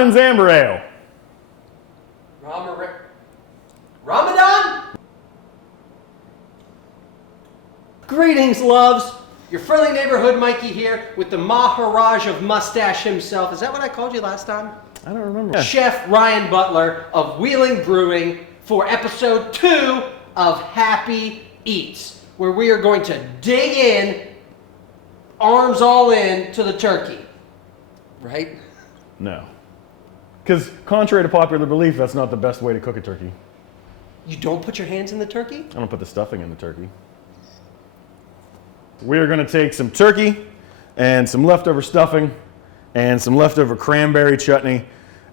Ryman's Amber Ale. Ramadan? Greetings, loves. Your friendly neighborhood Mikey here with the Maharaj of mustache himself. Is that what I called you last time? I don't remember. Chef Ryan Butler of Wheeling Brewing for episode 2 of Happy Eats, where we are going to dig in, arms all in, to the turkey. Right? No. Because contrary to popular belief, that's not the best way to cook a turkey. You don't put your hands in the turkey? I don't put the stuffing in the turkey. We are going to take some turkey and some leftover stuffing and some leftover cranberry chutney,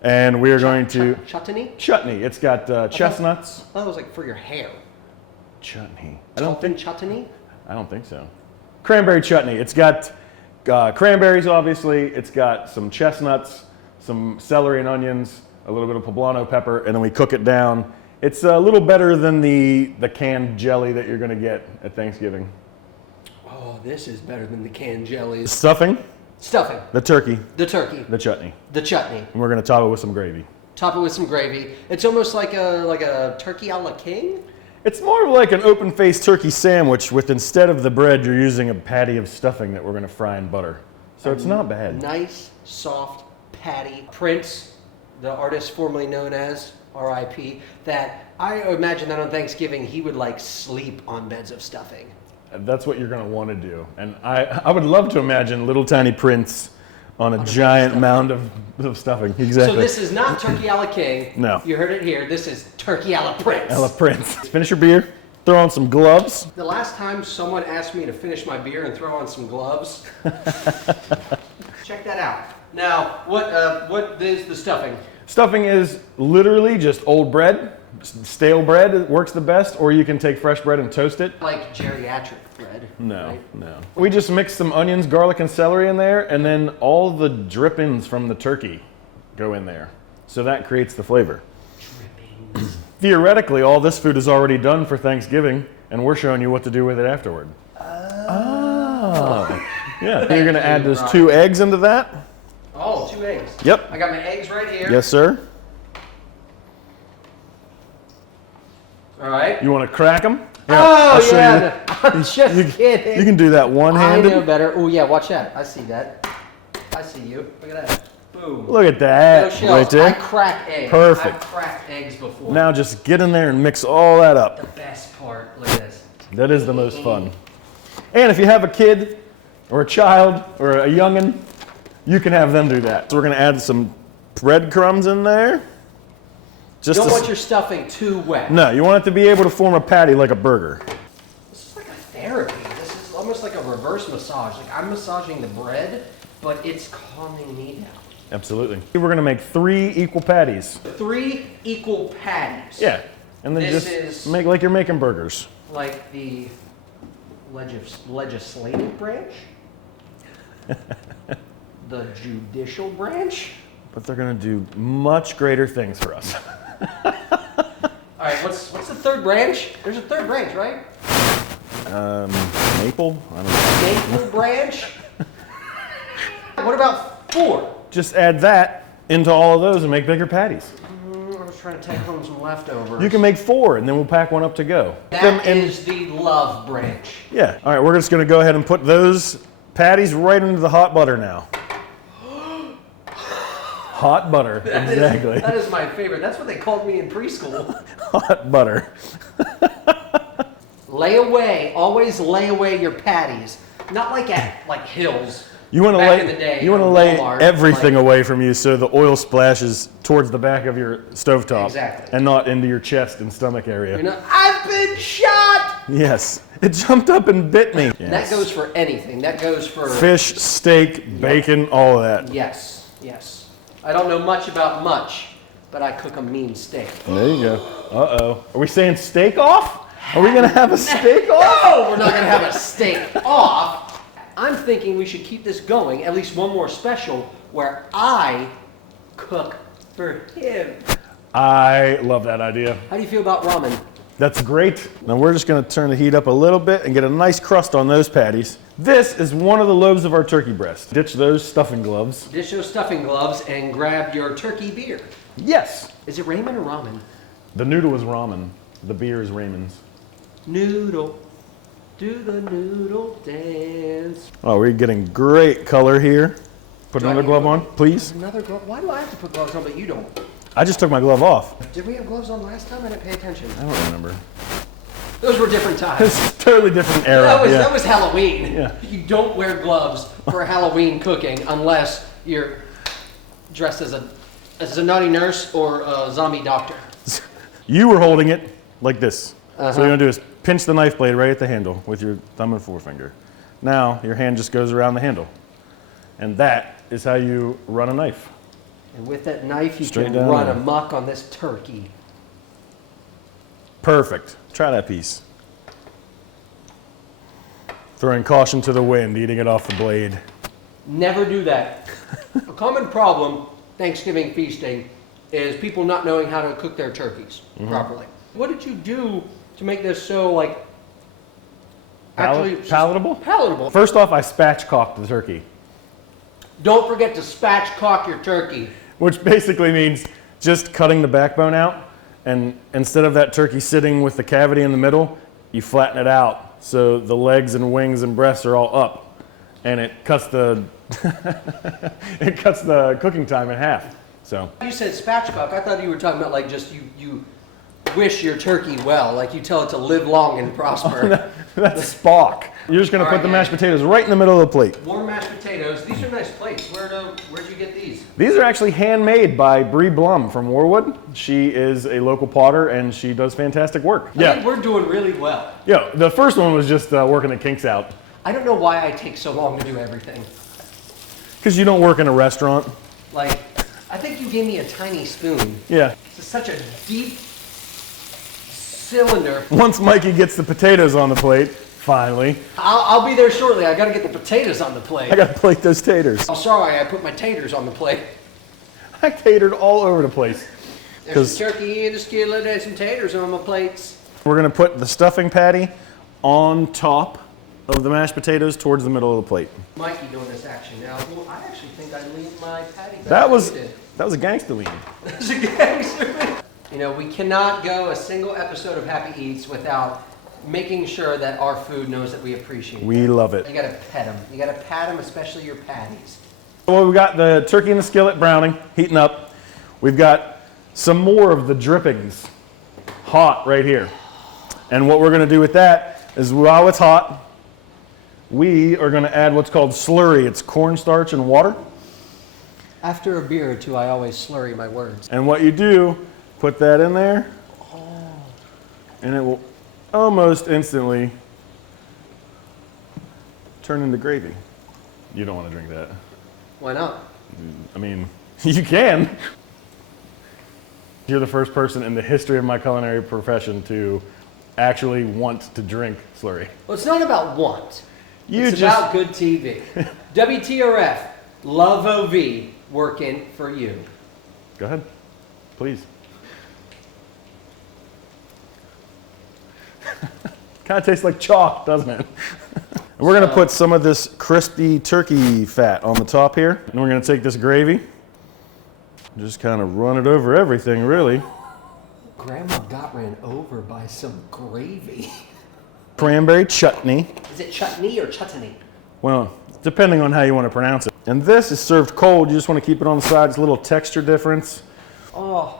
and we are going to... Chutney? Chutney. It's got chestnuts. I thought it was like for your hair. Chutney. Chutney? I don't think so. Cranberry chutney. It's got cranberries, obviously. It's got some chestnuts, some celery and onions, a little bit of poblano pepper, and then we cook it down. It's a little better than the canned jelly that you're going to get at Thanksgiving. Oh, this is better than the canned jellies. Stuffing. Stuffing. The turkey. The turkey. The chutney. The chutney. And we're going to top it with some gravy. Top it with some gravy. It's almost like a turkey a la king? It's more like an open-faced turkey sandwich with, instead of the bread, you're using a patty of stuffing that we're going to fry in butter. So it's not bad. Nice, soft patty. Prince, the artist formerly known as R.I.P., that I imagine that on Thanksgiving he would like sleep on beds of stuffing. That's what you're going to want to do. And I would love to imagine little tiny Prince on a giant mound of stuffing. Exactly. So this is not turkey a la king. No. You heard it here. This is turkey a la Prince. A la Prince. Finish your beer. Throw on some gloves. The last time someone asked me to finish my beer and throw on some gloves, check that out. Now, what is the stuffing? Stuffing is literally just old bread. Stale bread works the best, or you can take fresh bread and toast it. Like geriatric bread. No, right? no. We just mix some onions, garlic, and celery in there, and then all the drippings from the turkey go in there. So that creates the flavor. Drippings. Theoretically, all this food is already done for Thanksgiving, and we're showing you what to do with it afterward. Oh. Yeah. You're going to add those 2 eggs into that. Oh, 2 eggs. Yep. I got my eggs right here. Yes, sir. All right. You want to crack them? Oh, yeah. I'm just kidding. You can do that one-handed. I know better. Oh, yeah, watch that. I see that. I see you. Look at that. Boom. Look at that. Right there. I crack eggs. Perfect. I've cracked eggs before. Now just get in there and mix all that up. The best part. Look at this. That is the most fun. And if you have a kid or a child or a youngin', you can have them do that. So we're going to add some breadcrumbs in there. You don't want your stuffing too wet. No, you want it to be able to form a patty like a burger. This is like a therapy. This is almost like a reverse massage. Like I'm massaging the bread, but it's calming me down. Absolutely. We're going to make 3 equal patties. 3 equal patties. Yeah. And then just make like you're making burgers. Like the legislative branch? The judicial branch? But they're going to do much greater things for us. All right, what's the 3rd branch? There's a 3rd branch, right? Maple? I don't know. Maple branch? What about 4? Just add that into all of those and make bigger patties. I was trying to take home some leftovers. You can make 4 and then we'll pack one up to go. That is the love branch. Yeah. All right, we're just going to go ahead and put those patties right into the hot butter now. Hot butter, exactly. That is my favorite. That's what they called me in preschool. Hot butter. Lay away. Always lay away your patties. Not like at Hills. You want to back in the day, you want to lay everything away from you so the oil splashes towards the back of your stovetop. Exactly. And not into your chest and stomach area. I've been shot! Yes. It jumped up and bit me. Yes. That goes for anything. That goes for... Fish, steak, bacon, all of that. Yes. Yes. I don't know much about much, but I cook a mean steak. There you go. Uh-oh. Are we saying steak off? Are we going to have a steak off? No, we're not going to have a steak off. I'm thinking we should keep this going, at least one more special, where I cook for him. I love that idea. How do you feel about ramen? That's great. Now we're just gonna turn the heat up a little bit and get a nice crust on those patties. This is one of the lobes of our turkey breast. Ditch those stuffing gloves. Ditch those stuffing gloves and grab your turkey beer. Yes. Is it ramen or ramen? The noodle is ramen. The beer is Raymond's. Noodle. Do the noodle dance. Oh, we're getting great color here. Put Do I another need glove to- on, please. Another glove? Why do I have to put gloves on but you don't? I just took my glove off. Did we have gloves on last time? I didn't pay attention. I don't remember. Those were different times. It's a totally different era. That was Halloween. Yeah. You don't wear gloves for Halloween cooking unless you're dressed as a naughty nurse or a zombie doctor. You were holding it like this. So Uh-huh. what you're gonna do is pinch the knife blade right at the handle with your thumb and forefinger. Now your hand just goes around the handle. And that is how you run a knife. And with that knife, you Straight can down run there. amok on this turkey. Perfect. Try that piece. Throwing caution to the wind, eating it off the blade. Never do that. A common problem Thanksgiving feasting is people not knowing how to cook their turkeys properly. What did you do to make this so Palatable? palatable? First off, I spatchcocked the turkey, Don't forget to spatchcock your turkey. which basically means just cutting the backbone out. And instead of that turkey sitting with the cavity in the middle, you flatten it out so the legs and wings and breasts are all up, and it cuts the it cuts the cooking time in half. So You said spatchcock. I thought you were talking about like just you wish your turkey well, like you tell it to live long and prosper. that's Spock. You're just gonna All put right, the yeah. mashed potatoes right in the middle of the plate. Warm mashed potatoes. These are nice plates. Where'd you get these? These are actually handmade by Bree Blum from Warwood. She is a local potter and she does fantastic work. I think we're doing really well. Yeah, the first one was just working the kinks out. I don't know why I take so long to do everything. Because you don't work in a restaurant. Like, I think you gave me a tiny spoon. Yeah. This is such a deep cylinder. Once Mikey gets the potatoes on the plate, finally, I'll be there shortly. I gotta get the potatoes on the plate. I gotta plate those taters. I'm sorry, I put my taters on the plate. I tatered all over the place. There's 'Cause- some turkey in a skillet and some taters on my plates. We're gonna put the stuffing patty on top of the mashed potatoes towards the middle of the plate. Mikey doing this action now. Well, I actually think I leaned my patty back. That was You did. a gangster lean. That's a gangster. You know, we cannot go a single episode of Happy Eats without making sure that our food knows that we appreciate it. We love it. You gotta pet them. You gotta pat them, especially your patties. Well, we got the turkey in the skillet browning, heating up. We've got some more of the drippings hot right here. And what we're gonna do with that is while it's hot, we are gonna add what's called slurry. It's cornstarch and water. After a beer or two, I always slurry my words. And what you do, put that in there, and it will almost instantly turn into gravy. You don't want to drink that. Why not? I mean, you can. You're the first person in the history of my culinary profession to actually want to drink slurry. Well, it's not about want. just It's about good TV. WTRF, Love OV, working for you. go ahead, please. Kind of tastes like chalk, doesn't it? And we're gonna put some of this crispy turkey fat on the top here. And we're gonna take this gravy, just kind of run it over everything, really. Grandma got ran over by some gravy. Cranberry chutney. Is it chutney or chutney? Well, depending on how you want to pronounce it. And this is served cold. You just want to keep it on the sides. A little texture difference, Oh,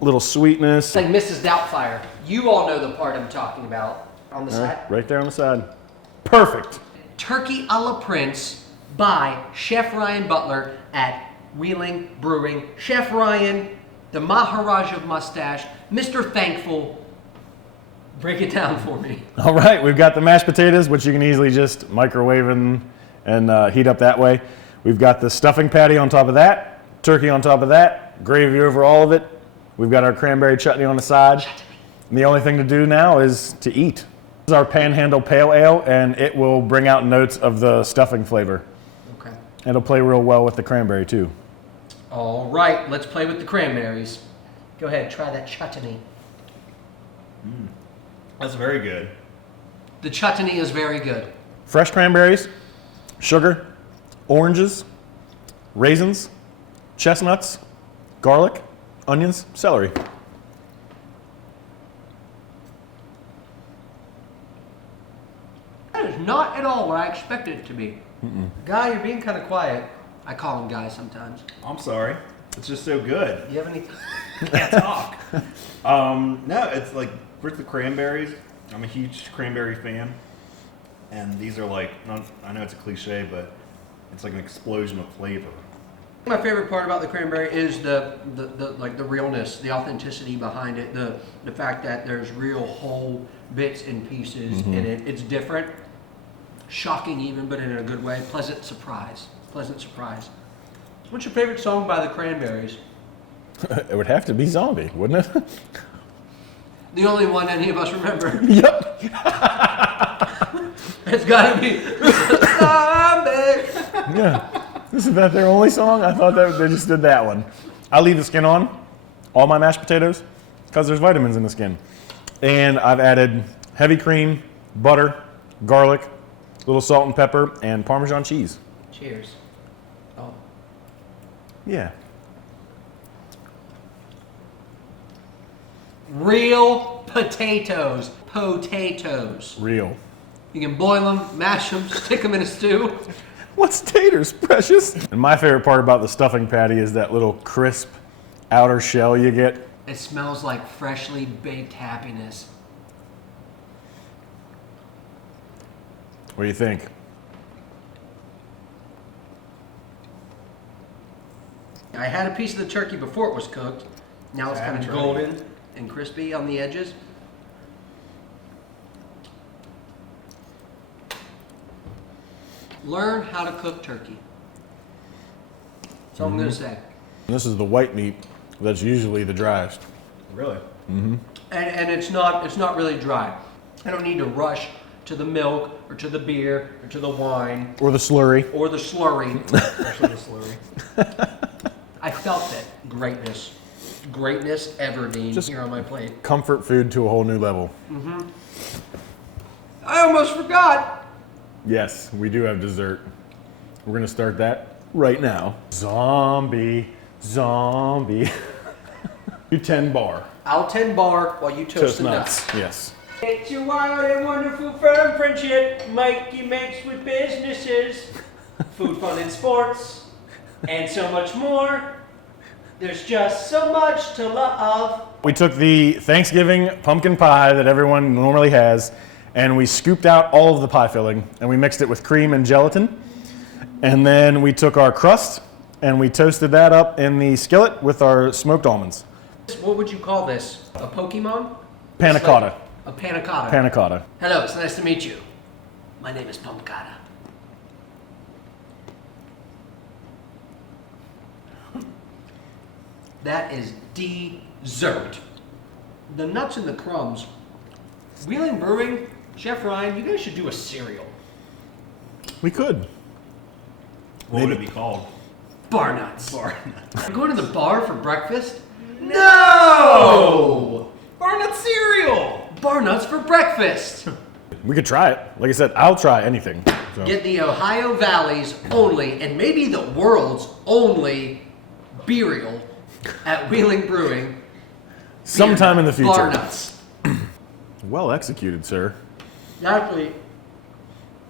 a little sweetness. it's like Mrs. Doubtfire. You all know the part I'm talking about. On the side. Right there on the side. Perfect. Turkey a la Prince by Chef Ryan Butler at Wheeling Brewing. Chef Ryan, the Maharaj of mustache, Mr. Thankful. Break it down for me. All right, we've got the mashed potatoes, which you can easily just microwave and heat up that way. We've got the stuffing patty on top of that, turkey on top of that, gravy over all of it. We've got our cranberry chutney on the side. And the only thing to do now is to eat. This is our Panhandle Pale Ale, and it will bring out notes of the stuffing flavor. Okay. It'll play real well with the cranberry too. All right, let's play with the cranberries. Go ahead, try that chutney. That's very good. The chutney is very good. Fresh cranberries, sugar, oranges, raisins, chestnuts, garlic, onions, celery. That is not at all what I expected it to be. Guy, you're being kind of quiet. I call him Guy sometimes. I'm sorry. It's just so good. Do you have any? Can't talk. No, it's like with the cranberries. I'm a huge cranberry fan, and these are like, I know it's a cliche, but it's like an explosion of flavor. My favorite part about the cranberry is the realness, the authenticity behind it, the fact that there's real whole bits and pieces in it. It's different, shocking even, but in a good way. Pleasant surprise. Pleasant surprise. What's your favorite song by the Cranberries? It would have to be Zombie, wouldn't it? The only one any of us remember. Yep. It's gotta be Zombie. Yeah. Isn't that their only song? I thought that they just did that one. I leave the skin on all my mashed potatoes because there's vitamins in the skin. And I've added heavy cream, butter, garlic, a little salt and pepper, and Parmesan cheese. Cheers. Oh. Yeah. Real potatoes. Potatoes. Real. You can boil them, mash them, stick them in a stew. What's taters, precious? And my favorite part about the stuffing patty is that little crisp outer shell you get. It smells like freshly baked happiness. What do you think? I had a piece of the turkey before it was cooked. Now it's kind of golden and crispy on the edges. Learn how to cook turkey. That's all I'm going to say. This is the white meat that's usually the driest. Really? And it's not really dry. I don't need to rush to the milk or to the beer or to the wine Or the slurry. or the slurry. Especially the slurry. I felt it. Greatness. Greatness Everdeen Just- here on my plate. Comfort food to a whole new level. I almost forgot. Yes, we do have dessert. We're gonna start that right now. Zombie, zombie. You 10 bar. I'll 10 bar while you toast the nuts. Yes. It's your wild and wonderful firm friendship Mikey makes with businesses, food, fun, and sports, and so much more. There's just so much to love. We took the Thanksgiving pumpkin pie that everyone normally has, and we scooped out all of the pie filling, and we mixed it with cream and gelatin. And then we took our crust, and we toasted that up in the skillet with our smoked almonds. What would you call this? A Pokemon? Panna It's cotta. like a panna cotta. Panna cotta. Hello, it's nice to meet you. My name is Pumpkata. That is dessert. The nuts and the crumbs. Wheeling Brewing, Chef Ryan, you guys should do a cereal. We could. What would it be called? Bar nuts. Bar You're going to the bar for breakfast? No! Bar nut cereal! Bar nuts for breakfast. We could try it. Like I said, I'll try anything. So. Get the Ohio Valley's only, and maybe the world's only, burial at Wheeling Brewing. Sometime in the future. Bar nuts. Well executed, sir. Actually,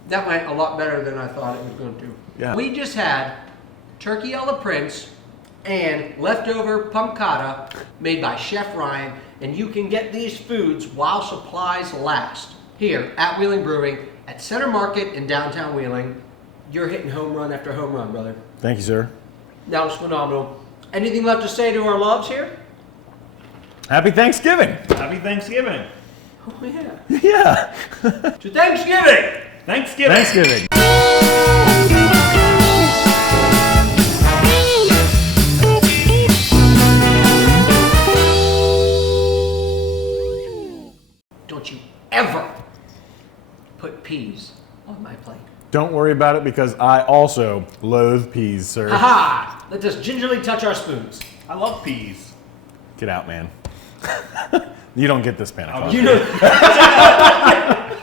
that went a lot better than I thought it was going to. Yeah. We just had turkey a la Prince and leftover pumpkata made by Chef Ryan, and you can get these foods while supplies last here at Wheeling Brewing at Center Market in downtown Wheeling. You're hitting home run after home run, brother. Thank you, sir. That was phenomenal. Anything left to say to our loves here? Happy Thanksgiving. Happy Thanksgiving! Oh, yeah. Yeah. To Thanksgiving! Thanksgiving! Thanksgiving. Don't you ever put peas on my plate. Don't worry about it because I also loathe peas, sir. Aha! Let us gingerly touch our spoons. I love peas. Get out, man. You don't get this panna cotta. You know,